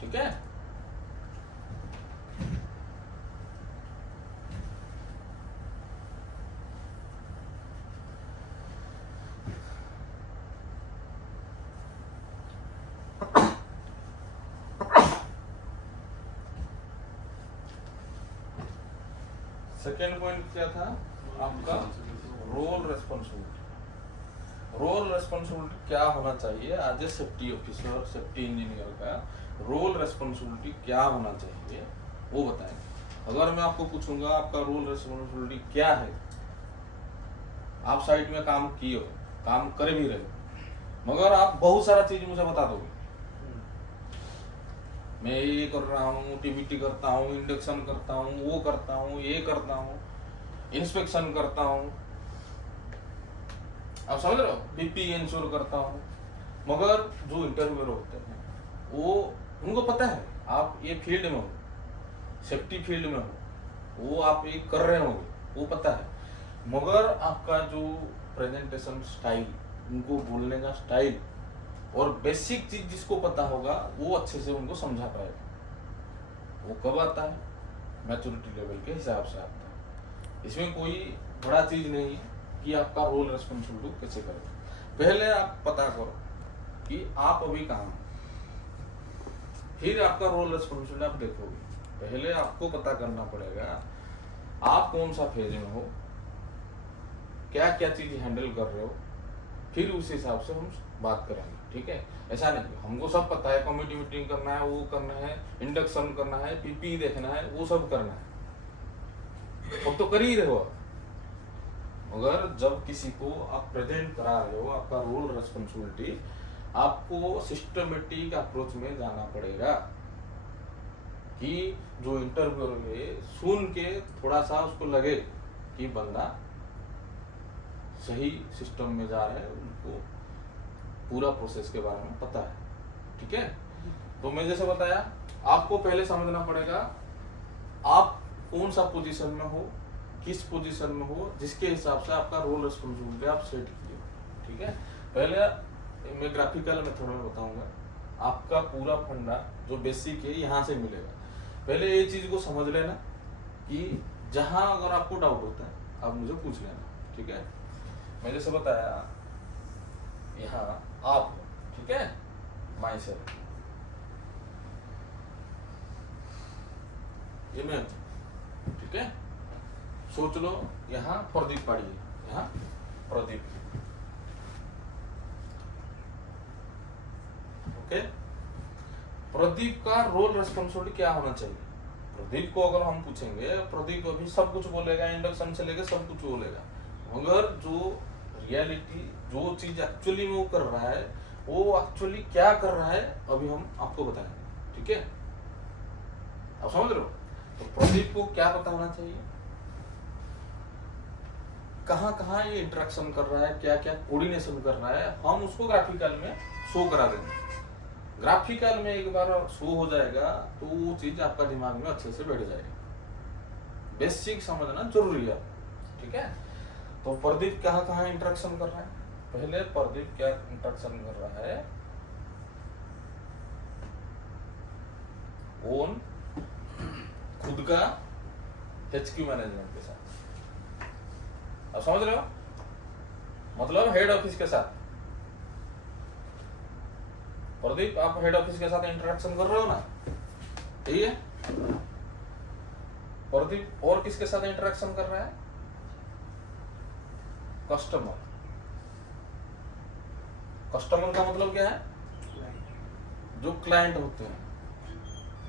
ठीक है। Second point क्या था आपका, रोल रेस्पॉन्सिबिलिटी। रोल रेस्पॉन्सिबिलिटी क्या होना चाहिए as a safety officer, safety engineer का रोल रेस्पॉन्सिबिलिटी क्या होना चाहिए वो बताएं। अगर मैं आपको पूछूंगा आपका रोल रेस्पॉन्सिबिलिटी क्या है, आप साइट में काम किए हो, काम कर भी रहे हो, मगर आप बहुत सारा चीज मुझे बता दोगे, मैं ये कर रहा हूँ, टीबीटी करता हूँ, इंडक्शन करता हूँ, वो करता हूँ, ये करता हूँ, इंस्पेक्शन करता हूँ, आप समझ रहे हो, बीपी इंश्योर करता हूँ, मगर जो इंटरव्यूअर होते हैं वो उनको पता है आप ये फील्ड में हो, सेफ्टी फील्ड में हो, वो आप ये कर रहे होंगे, वो पता है, मगर आपका जो प्रेजेंटेशन स्टाइल, उनको बोलने का स्टाइल और बेसिक चीज जिसको पता होगा वो अच्छे से उनको समझा पाएगा। वो कब आता है, मैच्योरिटी लेवल के हिसाब से आता है। इसमें कोई बड़ा चीज नहीं है कि आपका रोल रेस्पॉन्सिबिलिटी कैसे करें। पहले आप पता करो कि आप अभी कहाँ हो, फिर आपका रोल रेस्पॉन्सिबिलिटी आप देखोगे। पहले आपको पता करना पड़ेगा आप कौन सा फेज में हो, क्या क्या चीज हैंडल कर रहे हो, फिर उस हिसाब से हम बात करेंगे, ठीक है। ऐसा नहीं हमको सब पता है, कमेटी मीटिंग करना है, वो करना है, इंडक्शन करना है, पीपी देखना है, वो सब करना है, अब तो कर ही रहे हो। मगर जब किसी को आप प्रेजेंट करा रहे हो, आपका रोल रेस्पॉन्सिबिलिटी, आपको सिस्टमेटिक अप्रोच में जाना पड़ेगा कि जो इंटरव्यूअर है सुन के थोड़ा सा उसको लगे कि बंदा सही सिस्टम में जा रहा है, उनको पूरा प्रोसेस के बारे में पता है, ठीक है। तो मैं जैसे बताया, आपको पहले समझना पड़ेगा आप कौन सा पोजीशन में हो, किस पोजीशन में हो, जिसके हिसाब से आपका रोल रेस्पॉन्सिबिलिटी आप सेट कीजिए, ठीक है। पहले मैं ग्राफिकल मेथड में बताऊंगा, आपका पूरा फंडा जो बेसिक है यहाँ से मिलेगा। पहले ये चीज को समझ लेना कि जहां अगर आपको डाउट होता है आप मुझे पूछ लेना, ठीक है। मैं जैसे बताया यहाँ आप, ठीक है, माई सेल्फ, ये मैं, ठीक है। सोच लो यहाँ प्रदीप पाड़ी है, यहाँ प्रदीप, ओके। प्रदीप का रोल रेस्पॉन्सिबिलिटी क्या होना चाहिए। प्रदीप को अगर हम पूछेंगे, प्रदीप अभी सब कुछ बोलेगा, इंडक्शन से लेकर सब कुछ बोलेगा, मगर जो रियलिटी, जो चीज एक्चुअली में वो कर रहा है, वो एक्चुअली क्या कर रहा है, अभी हम आपको बताएंगे, ठीक है। आप समझ रहे हो। तो प्रदीप को क्या पता होना चाहिए, कहाँ कहाँ ये इंटरेक्शन कर रहा है, क्या क्या कोऑर्डिनेशन कर रहा है, हम उसको ग्राफिकल में शो करा देंगे। ग्राफिकल में एक बार शो हो जाएगा तो वो चीज आपका दिमाग में अच्छे से बैठ जाएगी। बेसिक समझना जरूरी है, ठीक है। तो प्रदीप कहाँ कहाँ इंटरेक्शन कर रहा है, पहले प्रदीप क्या इंटरेक्शन कर रहा है, ओन खुद का एचक्यू मैनेजमेंट के साथ, आप समझ रहे हो, मतलब हेड ऑफिस के साथ। प्रदीप आप हेड ऑफिस के साथ इंटरेक्शन कर रहे हो ना, यही है। प्रदीप और किसके साथ इंटरेक्शन कर रहा है, कस्टमर। कस्टमर का मतलब क्या है, जो क्लाइंट होते हैं,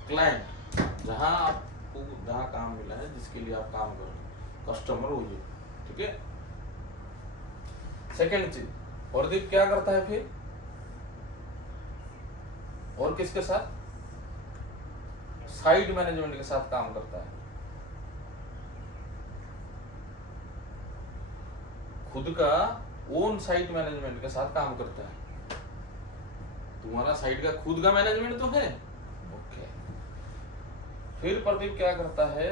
क्लाइंट, जहां आपको जहां काम मिला है, जिसके लिए आप काम कर रहे हो, कस्टमर हो ये, ठीक है। सेकेंड चीज, प्रदीप क्या करता है फिर, और किसके साथ, साइट मैनेजमेंट के साथ काम करता है। खुद का ओन साइट मैनेजमेंट के साथ काम करता है। तुम्हारा साइट का खुद का मैनेजमेंट तो है, ओके। फिर प्रदीप क्या करता है,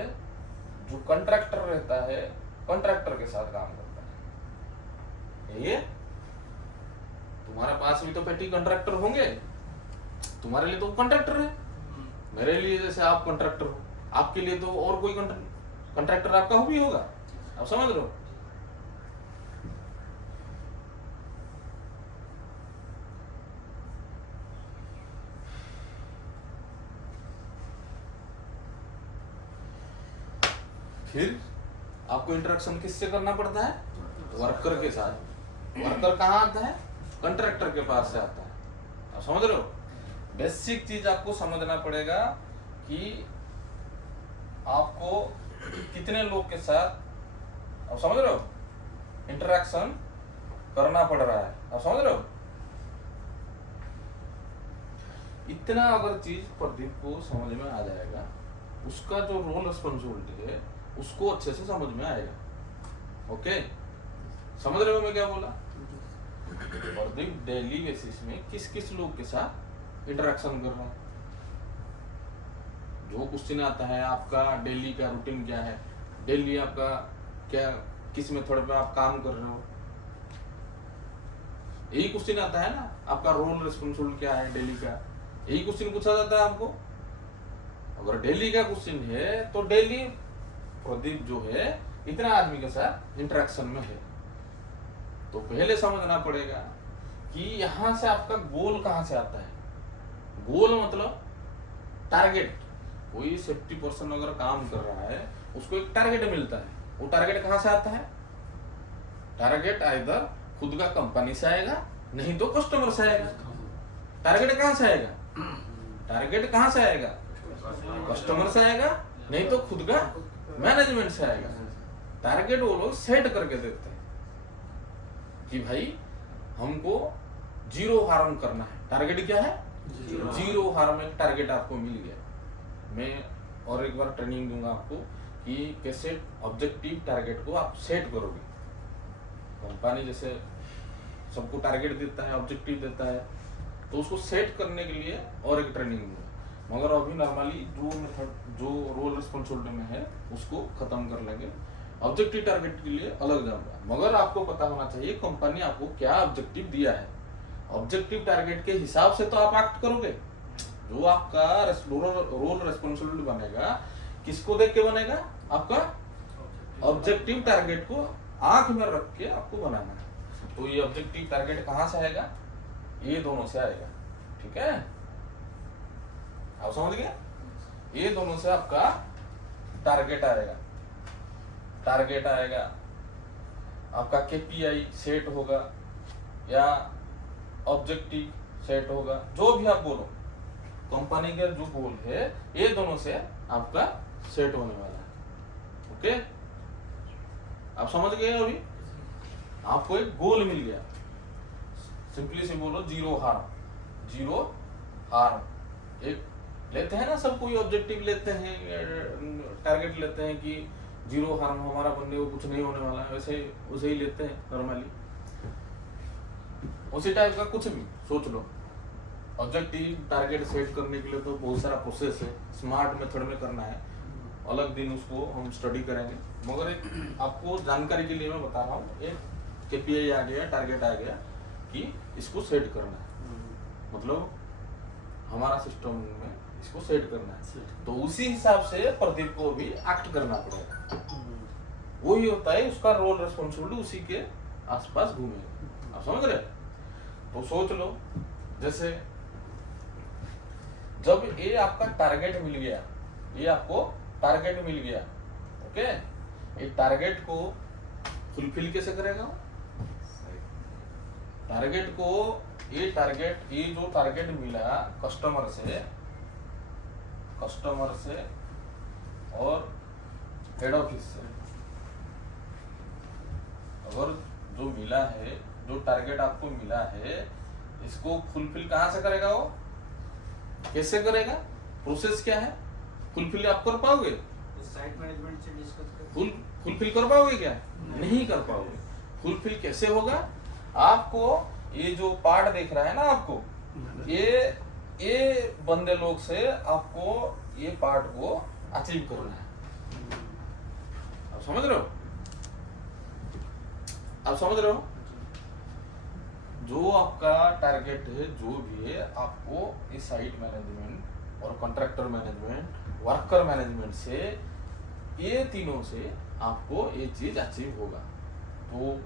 जो कॉन्ट्रैक्टर रहता है, कॉन्ट्रैक्टर के साथ काम करता है। ये तुम्हारे पास भी तो पेटी कॉन्ट्रैक्टर होंगे, तुम्हारे लिए तो कॉन्ट्रैक्टर है, मेरे लिए जैसे आप कॉन्ट्रैक्टर हो, आपके लिए तो और कोई कॉन्ट्रैक्टर आपका भी होगा, आप समझ रहे हो। फिर आपको इंटरेक्शन किससे करना पड़ता है? वर्कर के साथ। वर्कर कहाँ आता है? कॉन्ट्रैक्टर के पास से आता है, आप समझ रहे हो। बेसिक चीज आपको समझना पड़ेगा कि आपको कितने लोग के साथ, आप समझ रहे हो, इंटरेक्शन करना पड़ रहा है, आप समझ रहे हो। इतना अगर चीज प्रदीप को समझ में आ जाएगा, उसका जो रोल रिस्पॉन्सिबिलिटी है उसको अच्छे से समझ में आएगा। ओके, समझ रहे हो मैं क्या बोला। प्रदीप डेली बेसिस में किस किस लोग के साथ इंटरेक्शन कर रहा है, जो क्वेश्चन आता है आपका डेली का रूटीन क्या है, डेली आपका क्या, किस मेथड पे आप काम कर रहे हो, यही क्वेश्चन आता है ना। आपका रोल रिस्पॉन्सिबिलिटी क्या है डेली का, यही क्वेश्चन पूछा जाता है आपको। अगर डेली का क्वेश्चन है तो डेली प्रदीप जो है इतना आदमी के साथ इंटरेक्शन में है, तो पहले समझना पड़ेगा कि यहां से आपका गोल कहां से आता है। गोल मतलब टारगेट। कोई सेफ्टी पर्सन अगर काम कर रहा है उसको एक टारगेट मिलता है, वो टारगेट कहां से आता है? टारगेट आइदर खुद का कंपनी से आएगा, नहीं तो कस्टमर से आएगा। टारगेट कहां से आएगा? टारगेट कहां से आएगा? कस्टमर से आएगा, नहीं तो खुद का मैनेजमेंट से आएगा। टारगेट वो लोग सेट करके देते हैं कि भाई हमको जीरो हार्म करना है। टारगेट क्या है? Zero harm. एक टारगेट आपको मिल गया। मैं और एक बार ट्रेनिंग दूंगा आपको कि कैसे ऑब्जेक्टिव टारगेट को आप सेट करोगे। कंपनी जैसे सबको टारगेट देता है, ऑब्जेक्टिव देता है, तो उसको सेट करने के लिए और एक ट्रेनिंग दूंगा। मगर अभी नॉर्मली जो मेथड जो रोल रिस्पॉन्सिबिलिटी में है उसको खत्म कर लेंगे। ऑब्जेक्टिव टारगेट के लिए अलग जाऊंगा, मगर आपको पता होना चाहिए कंपनी आपको क्या ऑब्जेक्टिव दिया है। ऑब्जेक्टिव टारगेट के हिसाब से तो आप एक्ट करोगे। जो आपका रोल रिस्पॉन्सिबिलिटी बनेगा किसको देख के बनेगा? आपका ऑब्जेक्टिव टारगेट को आंख में रख के आपको बनाना है। तो ये ऑब्जेक्टिव टारगेट कहां से आएगा? ये दोनों से आएगा, ठीक है, आप समझ गए। ये दोनों से आपका टारगेट आएगा। टारगेट आएगा, आपका केपीआई सेट होगा या ऑब्जेक्टिव सेट होगा, जो भी आप बोलो। कंपनी का जो गोल है ये दोनों से आपका सेट होने वाला है। ओके, आप समझ गए। अभी आपको एक गोल मिल गया। सिंपली से बोलो जीरो हार्म। जीरो हार्म एक लेते हैं ना सब, कोई ऑब्जेक्टिव लेते हैं, टारगेट लेते हैं कि जीरो हार्म, हमारा बंदे को कुछ नहीं होने वाला है, वैसे उसे ही लेते हैं नॉर्मली। उसी टाइप का कुछ भी सोच लो। ऑब्जेक्टिव टारगेट सेट करने के लिए तो बहुत सारा प्रोसेस है, स्मार्ट मेथड में करना है। अलग दिन उसको हम स्टडी करेंगे, मगर एक आपको जानकारी के लिए मैं बता रहा हूँ। एक केपीआई आ गया, टारगेट आ गया कि इसको सेट करना है, मतलब हमारा सिस्टम में इसको सेट करना है, तो उसी हिसाब से प्रदीप को भी एक्ट करना पड़ेगा। वही होता है उसका रोल रिस्पॉन्सिबिलिटी, उसी के आसपास घूमेगा। आप समझ रहे? तो सोच लो, जैसे जब ये आपका टारगेट मिल गया, ये आपको टारगेट मिल गया, ओके, ये टारगेट को फुलफिल कैसे करेगा? टारगेट को ये जो टारगेट मिला कस्टमर से और हेड ऑफिस से, अगर जो मिला है, जो टारगेट आपको मिला है, इसको फुलफिल कहां से करेगा? वो कैसे करेगा? प्रोसेस क्या है? फुलफिल आप कर पाओगे? साइट मैनेजमेंट से डिस्कस कर फुलफिल कर पाओगे क्या? नहीं कर पाओगे। फुलफिल कैसे होगा? आपको ये जो पार्ट देख रहा है ना, आपको ये बंदे लोग से आपको ये पार्ट को अचीव करना है। आप समझ रहे हो? आप समझ रहे हो? जो आपका टारगेट है, जो भी है, आपको इस साइट मैनेजमेंट और कॉन्ट्रैक्टर मैनेजमेंट, वर्कर मैनेजमेंट से, ये तीनों से आपको ये चीज अचीव होगा। तो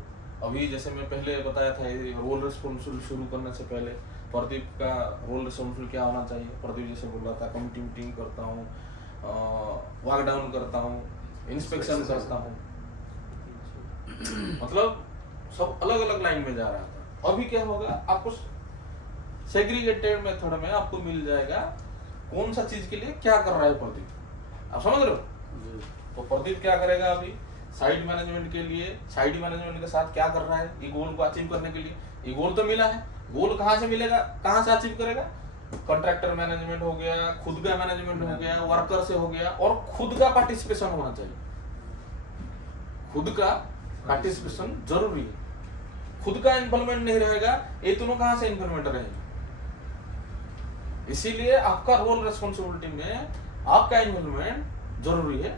अभी जैसे मैं पहले बताया था, ये रोल रिस्पॉन्सिबल शुरू करने से पहले प्रदीप का रोल रिस्पॉन्सिबल क्या होना चाहिए। प्रदीप जैसे बोल रहा था, कमिटी मीटिंग करता हूँ, वर्क डाउन करता हूँ, इंस्पेक्शन करता हूँ, मतलब सब अलग अलग लाइन में जा रहा था। अभी क्या होगा, आपको सेग्रीगेटेड मेथड में आपको मिल जाएगा कौन सा चीज के लिए क्या कर रहा है प्रदीप। आप समझ रहे हो? तो प्रदीप क्या करेगा अभी साइड मैनेजमेंट के लिए, साइड मैनेजमेंट के साथ क्या कर रहा है, ये गोल को अचीव करने के लिए। ये गोल तो मिला है, गोल कहाँ से मिलेगा, कहाँ से अचीव करेगा? कॉन्ट्रैक्टर मैनेजमेंट हो गया, खुद का मैनेजमेंट हो गया, वर्कर से हो गया, और खुद का पार्टिसिपेशन होना चाहिए। खुद का पार्टिसिपेशन जरूरी है। खुद का इन्वॉल्वमेंट नहीं रहेगा, ये दोनों कहाँ से इन्वॉल्वमेंट रहेगा? इसीलिए आपका रोल रिस्पॉन्सिबिलिटी में आपका इन्वॉल्वमेंट जरूरी है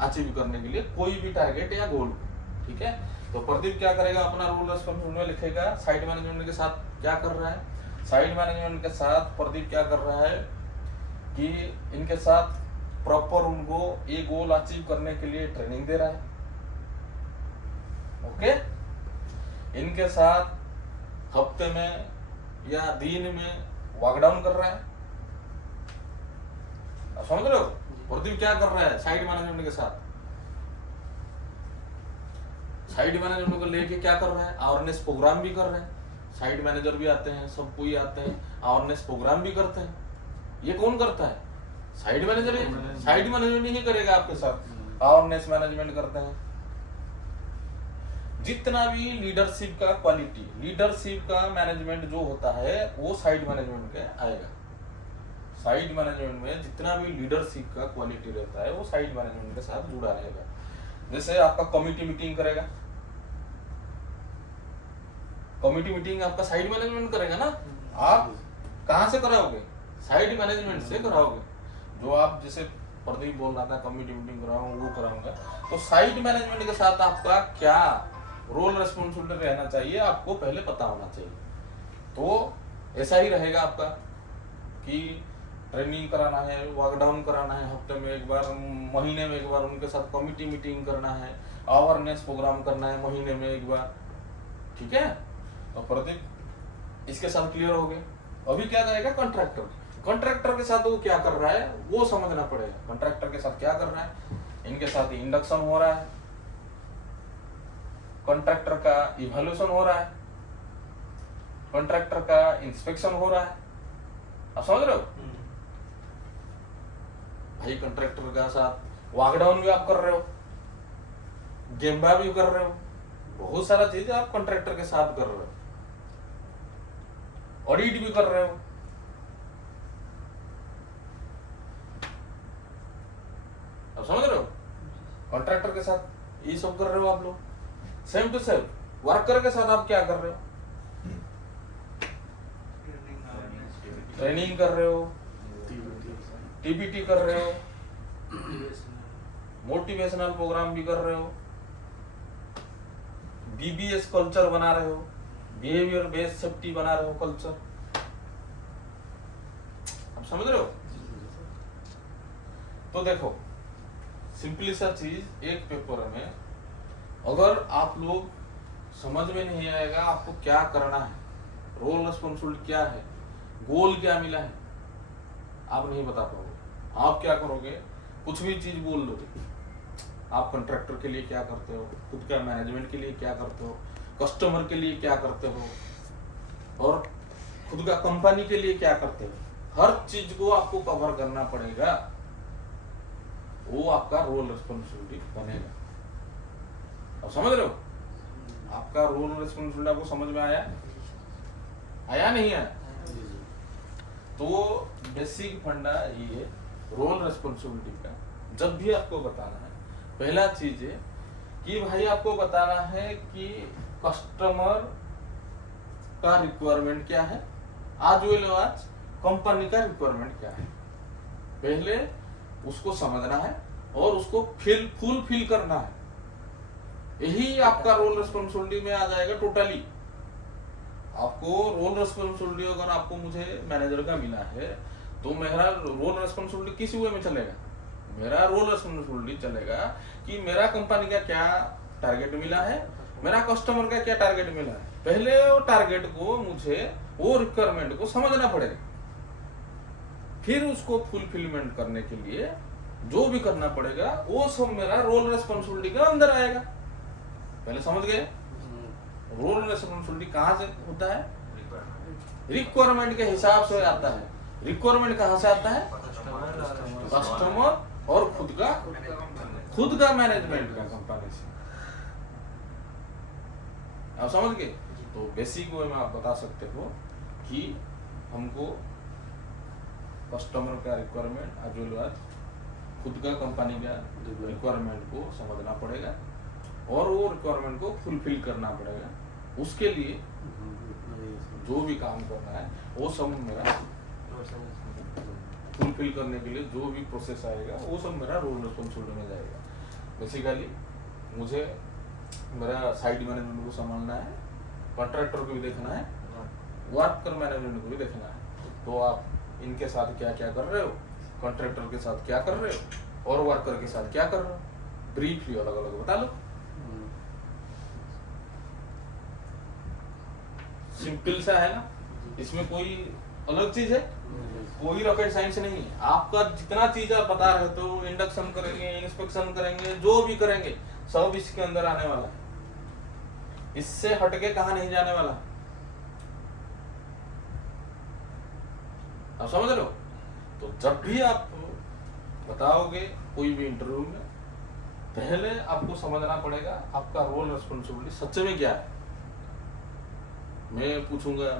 अचीव करने के लिए कोई भी टारगेट या गोल। ठीक है, तो प्रदीप क्या करेगा, अपना रोल रिस्पॉन्सिबिलिटी में लिखेगा साइड मैनेजमेंट के साथ क्या कर रहा है। साइड मैनेजमेंट के साथ प्रदीप क्या कर रहा है कि इनके साथ प्रॉपर उनको ये गोल अचीव करने के लिए ट्रेनिंग दे रहा है। ओके, इनके साथ हफ्ते में या दिन में वर्कडाउन कर रहा है। आप समझ रहे हो प्रदीप क्या कर रहा है साइड मैनेजमेंट के साथ? साइड मैनेजमेंट को लेके क्या कर रहा है, अवेयरनेस प्रोग्राम भी कर रहे हैं। साइड मैनेजर भी आते हैं, सब कोई आते हैं, अवेयरनेस प्रोग्राम भी करते हैं। ये कौन करता है? साइड मैनेजर ही। साइड मैनेजमेंट ही करेगा आपके साथ, अवेयरनेस मैनेजमेंट करते हैं। जितना भी लीडरशिप का क्वालिटी, लीडरशिप का मैनेजमेंट जो होता है वो साइड मैनेजमेंट के आएगा। साइड मैनेजमेंट में जितना भी लीडरशिप का क्वालिटी रहता है वो साइड मैनेजमेंट के साथ जुड़ा रहेगा। जैसे आपका कमिटी मीटिंग करेगा, कमिटी मीटिंग आपका साइड मैनेजमेंट करेगा ना। आप कहाँ से कराओगे? साइड मैनेजमेंट से कराओगे। जो आप जैसे प्रदीप बोल रहा था कमिटी मीटिंग कराऊंगा, वो कराऊंगा, तो साइड मैनेजमेंट के साथ आपका क्या रोल रिस्पॉन्सिबिलिटी रहना चाहिए आपको पहले पता होना चाहिए। तो ऐसा ही रहेगा आपका कि ट्रेनिंग कराना है, वर्कडाउन कराना है, हफ्ते में एक बार, महीने में एक बार उनके साथ कमिटी मीटिंग करना है, अवेयरनेस प्रोग्राम करना है महीने में एक बार। ठीक है, तो प्रदीप इसके साथ क्लियर हो गए। अभी क्या करेगा कॉन्ट्रैक्टर, कॉन्ट्रैक्टर के साथ वो क्या कर रहा है वो समझना पड़ेगा। कॉन्ट्रैक्टर के साथ क्या कर रहा है, इनके साथ इंडक्शन हो रहा है, कॉन्ट्रैक्टर का इवैल्यूएशन हो रहा है, कॉन्ट्रैक्टर का इंस्पेक्शन हो रहा है। आप समझ रहे हो भाई? कॉन्ट्रैक्टर के साथ वर्कडाउन भी आप कर रहे हो, गेम्बा भी कर रहे हो, बहुत सारा चीज आप कॉन्ट्रैक्टर के साथ कर रहे हो, ऑडिट भी कर रहे हो। आप समझ रहे हो? कॉन्ट्रैक्टर के साथ ये सब कर रहे हो आप लोग। सेम टू सेम वर्कर के साथ आप क्या कर रहे हो? ट्रेनिंग कर रहे हो, टीपीटी कर रहे हो, मोटिवेशनल प्रोग्राम भी कर रहे हो, बीबीएस कल्चर बना रहे हो, बिहेवियर बेस्ड सेफ्टी बना रहे हो कल्चर। आप समझ रहे हो? तो देखो सिंपली सा चीज एक पेपर में अगर आप लोग समझ में नहीं आएगा आपको क्या करना है, रोल रिस्पॉन्सिबिलिटी क्या है, गोल क्या मिला है, आप नहीं बता पाओगे। आप क्या करोगे, कुछ भी चीज बोल दोगे। आप कॉन्ट्रैक्टर के लिए क्या करते हो, खुद का मैनेजमेंट के लिए क्या करते हो, कस्टमर के लिए क्या करते हो, और खुद का कंपनी के लिए क्या करते हो, हर चीज को आपको कवर करना पड़ेगा। वो आपका रोल रिस्पॉन्सिबिलिटी बनेगा। अब समझ रहे हो? आपका रोल रिस्पॉन्सिबिलिटी आपको समझ में आया? आया नहीं आया? तो बेसिक फंडा ये रोल रिस्पॉन्सिबिलिटी का जब भी आपको बताना है, पहला चीज है कि भाई आपको बताना है कि कस्टमर का रिक्वायरमेंट क्या है, आज वेल आज कंपनी का रिक्वायरमेंट क्या है, पहले उसको समझना है और उसको फुलफिल करना है। यही आपका रोल रिस्पॉन्सिबिलिटी में आ जाएगा टोटली। आपको रोल रिस्पॉन्सिबिलिटी अगर आपको मुझे मैनेजर का मिला है तो मेरा रोल रेस्पॉन्सिबिलिटी किस वे में चलेगा? मेरा रोल रेस्पॉन्सिबिलिटी चलेगा कि मेरा कंपनी का क्या टारगेट मिला है, मेरा कस्टमर का क्या टारगेट मिला है। पहले वो टारगेट को मुझे, वो रिक्वायरमेंट को समझना पड़ेगा, फिर उसको फुलफिलमेंट करने के लिए जो भी करना पड़ेगा वो सब मेरा रोल रेस्पॉन्सिबिलिटी के अंदर आएगा। पहले समझ गए? रोल रेस्पॉन्सिबिलिटी कहाँ से होता है? रिक्वायरमेंट के हिसाब से आता है। रिक्वायरमेंट कहाँ से आता है? कस्टमर और खुद का मैनेजमेंट का कंपनी से। आप समझ गए? तो बेसिक वे में आप बता सकते हो कि हमको कस्टमर का रिक्वायरमेंट एज वेल एज खुद का कंपनी का रिक्वायरमेंट को समझना पड़ेगा और वो रिक्वायरमेंट को फुलफिल करना पड़ेगा। उसके लिए जो भी काम करना है वो सब मेरा फुलफिल करने के लिए जो भी प्रोसेस आएगा वो सब मेरा रोल रिस्पॉन्सिबिलिटी में जाएगा। बेसिकली मुझे मेरा साइट मैनेजमेंट को संभालना है, कॉन्ट्रैक्टर को भी देखना है, वर्कर मैनेजमेंट को भी देखना है। तो आप इनके साथ क्या क्या कर रहे हो, कॉन्ट्रैक्टर के साथ क्या कर रहे हो और वर्कर के साथ क्या कर रहे हो, ब्रीफली अलग अलग बता लो। सिंपल सा है ना, इसमें कोई अलग चीज है, कोई रॉकेट साइंस नहीं है। आपका जितना चीज आप बता रहे हो, इंडक्शन करेंगे, इंस्पेक्शन करेंगे, जो भी करेंगे सब इसके अंदर आने वाला है। इससे हटके कहाँ नहीं जाने वाला। आप समझ रहे हो? तो जब भी आप बताओगे कोई भी इंटरव्यू में, पहले आपको समझना पड़ेगा आपका रोल रिस्पॉन्सिबिलिटी सच में क्या है। मैं पूछूंगा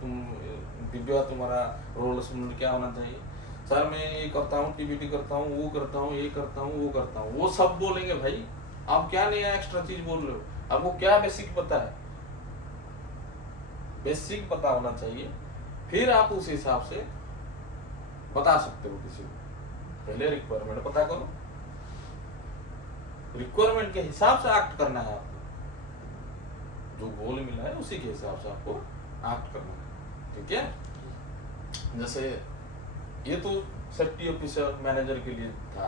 तुम दिव्या, तुम्हारा रोल रिस्पॉन्सिबिलिटी क्या होना चाहिए? सर मैं ये करता हूँ, पीपीटी करता हूँ, वो करता हूँ, ये करता हूँ, वो करता हूँ। वो सब बोलेंगे भाई, आप क्या नया एक्स्ट्रा चीज बोल रहे हो? आपको क्या बेसिक पता है? बेसिक पता होना चाहिए, फिर आप उस हिसाब से बता सकते हो किसी को। पहले रिक्वायरमेंट पता करो, रिक्वायरमेंट के हिसाब से एक्ट करना है आपको। जो गोल मिला है उसी के हिसाब से आपको एक्ट करना है। ठीक है? जैसे ये तो सेफ्टी ऑफिसर मैनेजर के लिए था,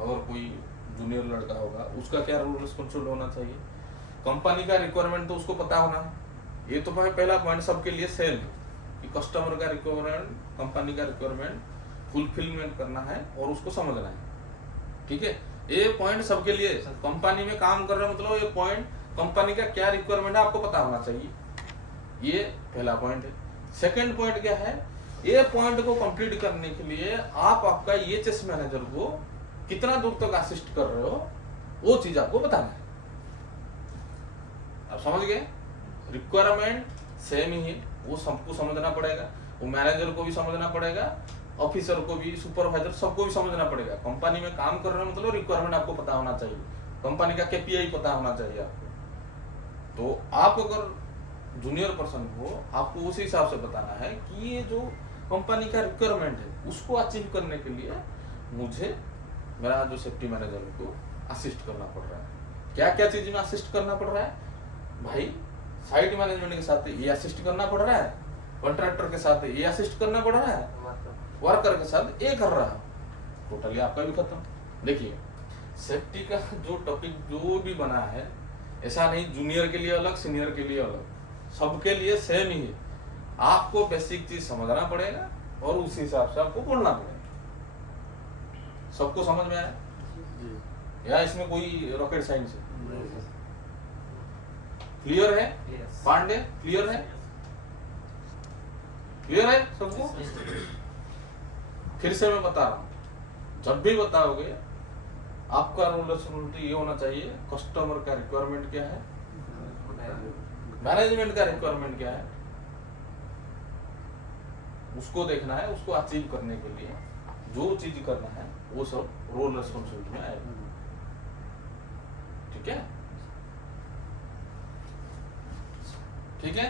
अगर कोई जूनियर लड़का होगा उसका क्या रोल रिस्पॉन्सिबल होना चाहिए। कंपनी का रिक्वायरमेंट तो उसको पता होना है। ये तो भाई पहला पॉइंट सबके लिए सेम है कि कस्टमर का रिक्वायरमेंट, कंपनी का रिक्वायरमेंट फुलफिलमेंट करना है और उसको समझना है। ठीक है? ये पॉइंट सबके लिए, कंपनी में काम कर रहे हो मतलब ये पॉइंट, कंपनी का क्या रिक्वायरमेंट है आपको पता होना चाहिए। ये पहला पॉइंट है। सेकंड पॉइंट क्या है? ये पॉइंट को कंप्लीट करने के लिए आप आपका EHS मैनेजर को कितना दूर तक असिस्ट कर रहे हो, वो चीज आपको बताना है। आप समझ गए? रिक्वायरमेंट सेम ही है, वो सबको समझना पड़ेगा, वो मैनेजर को भी समझना पड़ेगा, ऑफिसर को भी, सुपरवाइजर सबको भी समझना पड़ेगा। कंपनी में काम कर रहे हो मतलब रिक्वायरमेंट आपको पता होना चाहिए, कंपनी का KPI पता होना चाहिए आपको। तो आप अगर जूनियर पर्सन हो, आपको उसी हिसाब से बताना है कि ये जो कंपनी का रिक्वायरमेंट है उसको अचीव करने के लिए मुझे मेरा जो सेफ्टी मैनेजर को असिस्ट करना पड़ रहा है। क्या क्या चीज में असिस्ट करना पड़ रहा है भाई? साइट मैनेजमेंट के साथ ये असिस्ट करना पड़ रहा है, कॉन्ट्रैक्टर के साथ ये असिस्ट करना पड़ रहा है, वर्कर के साथ ये कर रहा है, टोटली आपका भी खत्म। देखिए सेफ्टी का जो टॉपिक जो भी बना है, ऐसा नहीं जूनियर के लिए अलग, सीनियर के लिए अलग, सबके लिए सेम ही है। आपको बेसिक चीज समझना पड़ेगा और उसी हिसाब से आपको बोलना पड़ेगा। सबको समझ में आया या इसमें कोई रॉकेट साइंस है? क्लियर है? पांडे क्लियर है? क्लियर है सबको? फिर से मैं बता रहा हूं, जब भी बताओगे आपका रोल रिस्पॉन्सिबिलिटी ये होना चाहिए, कस्टमर का रिक्वायरमेंट क्या है, मैनेजमेंट का रिक्वायरमेंट क्या है, उसको देखना है। उसको अचीव करने के लिए जो चीज करना है वो सब रोल रिस्पॉन्सिबिलिटी में आएगा। ठीक है? ठीक है?